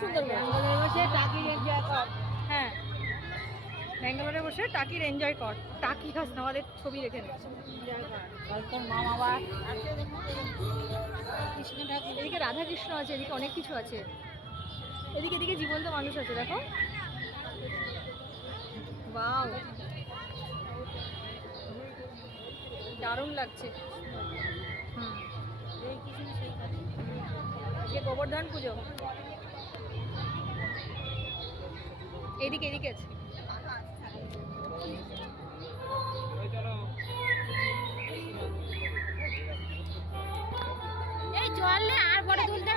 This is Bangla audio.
সুন্দর ব্যাঙ্গালোরে বসে টাকির এনজয় কর। হ্যাঁ, ব্যাঙ্গালোরে বসে টাকির এনজয় কর। টাকি খাস না, আমাদের ছবি রেখে নে। এনজয় কর। তাহলে তোর মা বাবা কৃষ্ণ ঠাকুর। এদিকে রাধা কৃষ্ণ আছে, এদিকে অনেক কিছু আছে। এদিকে এদিকে জীবন্ত মানুষ আছে, দেখো। ওয়াও, দারুণ লাগছে। হুম, এই কৃষ্ণ সেই কাছে। আজকে গোবর্ধন পুজো। এদিকে এদিকে আছে। এই চল না আর ফটো তুলতে